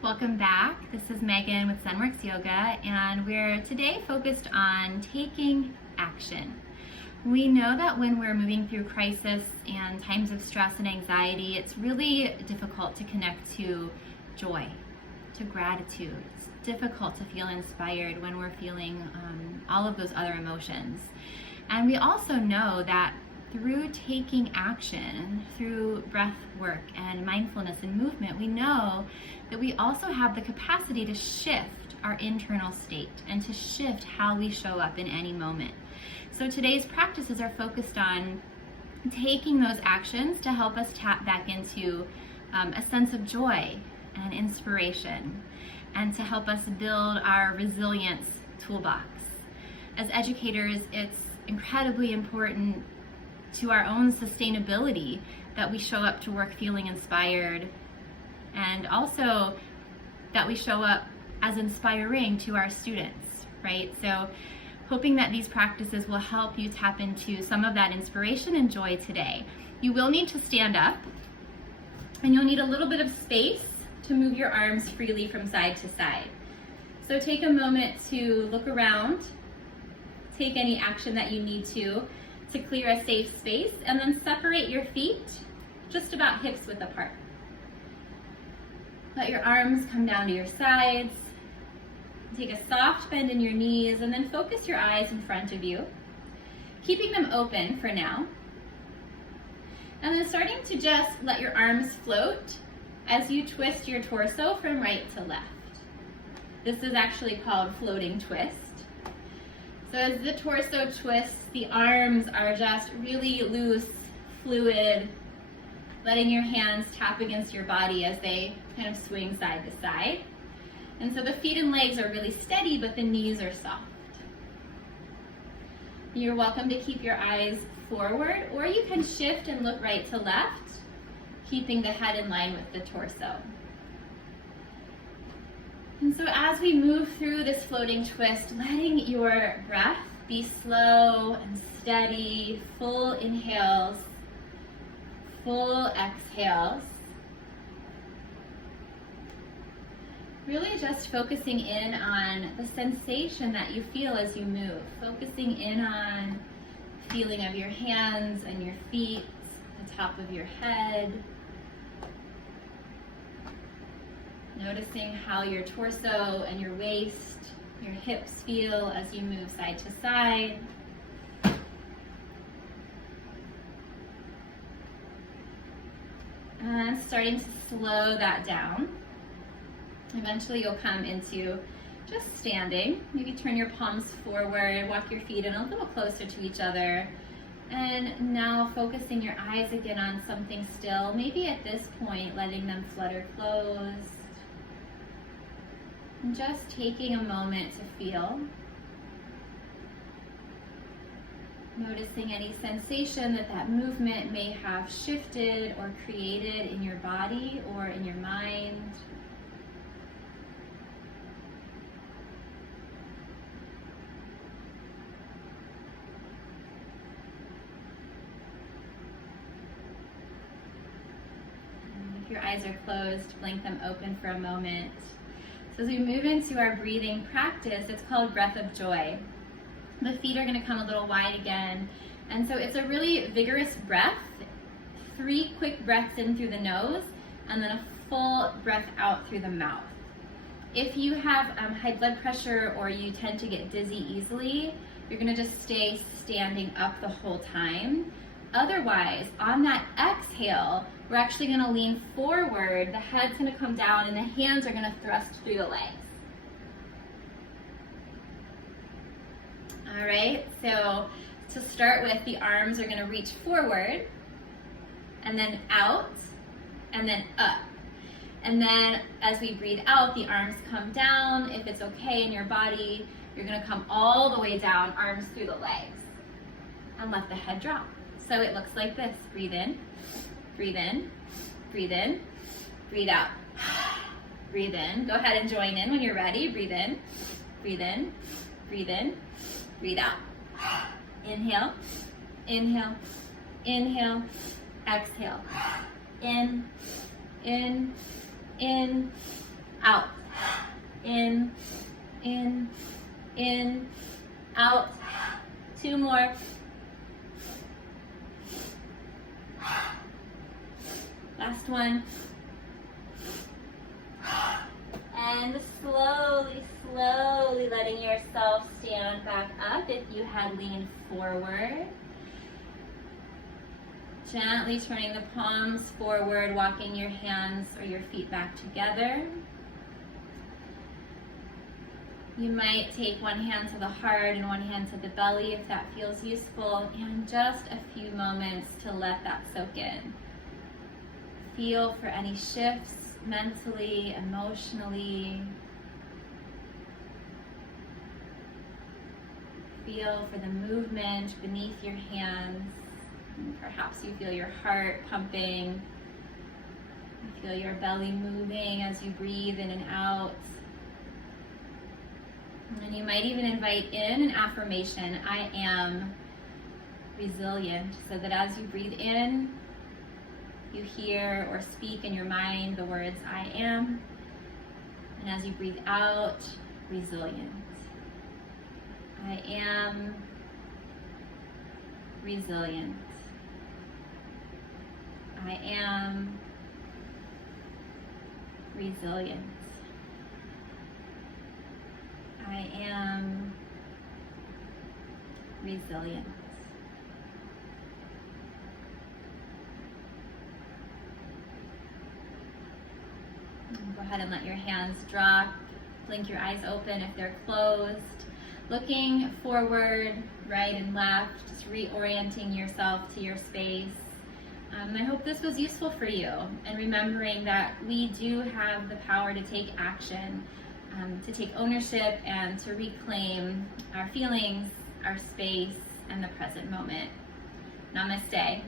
Welcome back. This is Megan with ZENworks Yoga, and we're today focused on taking action. We know that when we're moving through crisis and times of stress and anxiety, it's really difficult to connect to joy, to gratitude. It's difficult to feel inspired when we're feeling all of those other emotions. And we also know that through taking action, through breath work and mindfulness and movement, we know that we also have the capacity to shift our internal state and to shift how we show up in any moment. So today's practices are focused on taking those actions to help us tap back into a sense of joy and inspiration, and to help us build our resilience toolbox. As educators, it's incredibly important to our own sustainability that we show up to work feeling inspired, and also that we show up as inspiring to our students, right? So hoping that these practices will help you tap into some of that inspiration and joy today. You will need to stand up, and you'll need a little bit of space to move your arms freely from side to side. So take a moment to look around, take any action that you need to clear a safe space, and then separate your feet just about hips width apart. Let your arms come down to your sides. Take a soft bend in your knees, and then focus your eyes in front of you, keeping them open for now. And then starting to just let your arms float as you twist your torso from right to left. This is actually called floating twist. So as the torso twists, the arms are just really loose, fluid, letting your hands tap against your body as they kind of swing side to side. And so the feet and legs are really steady, but the knees are soft. You're welcome to keep your eyes forward, or you can shift and look right to left, keeping the head in line with the torso. And so as we move through this floating twist, letting your breath be slow and steady, full inhales, full exhales. Really just focusing in on the sensation that you feel as you move, focusing in on the feeling of your hands and your feet, the top of your head. Noticing how your torso and your waist, your hips feel as you move side to side. And starting to slow that down. Eventually you'll come into just standing. Maybe turn your palms forward, walk your feet in a little closer to each other. And now focusing your eyes again on something still. Maybe at this point letting them flutter closed. And just taking a moment to feel. Noticing any sensation that movement may have shifted or created in your body or in your mind. And if your eyes are closed, blink them open for a moment. So as we move into our breathing practice, it's called breath of joy. The feet are going to come a little wide again. And so it's a really vigorous breath. 3 quick breaths in through the nose, and then a full breath out through the mouth. If you have high blood pressure or you tend to get dizzy easily, you're going to just stay standing up the whole time. Otherwise, on that exhale, we're actually going to lean forward, the head's going to come down, and the hands are going to thrust through the legs. All right, so to start with, the arms are going to reach forward, and then out, and then up. And then as we breathe out, the arms come down. If it's okay in your body, you're going to come all the way down, arms through the legs, and let the head drop. So it looks like this. Breathe in, breathe in, breathe in, breathe out. Breathe in. Go ahead and join in when you're ready. Breathe in, breathe in, breathe in, breathe out. Inhale, inhale, inhale, exhale. In, in, out, in, out. 2 more. Last one. And slowly, slowly letting yourself stand back up if you had leaned forward. Gently turning the palms forward, walking your hands or your feet back together. You might take one hand to the heart and one hand to the belly if that feels useful, and just a few moments to let that soak in. Feel for any shifts mentally, emotionally. Feel for the movement beneath your hands. Perhaps you feel your heart pumping. You feel your belly moving as you breathe in and out. And you might even invite in an affirmation, I am resilient, so that as you breathe in, you hear or speak in your mind the words, I am. And as you breathe out, resilient. I am resilient. I am resilient. I am resilient. Go ahead and let your hands drop. Blink your eyes open if they're closed. Looking forward, right and left, just reorienting yourself to your space. I hope this was useful for you, and remembering that we do have the power to take action, to take ownership and to reclaim our feelings, our space, and the present moment. Namaste.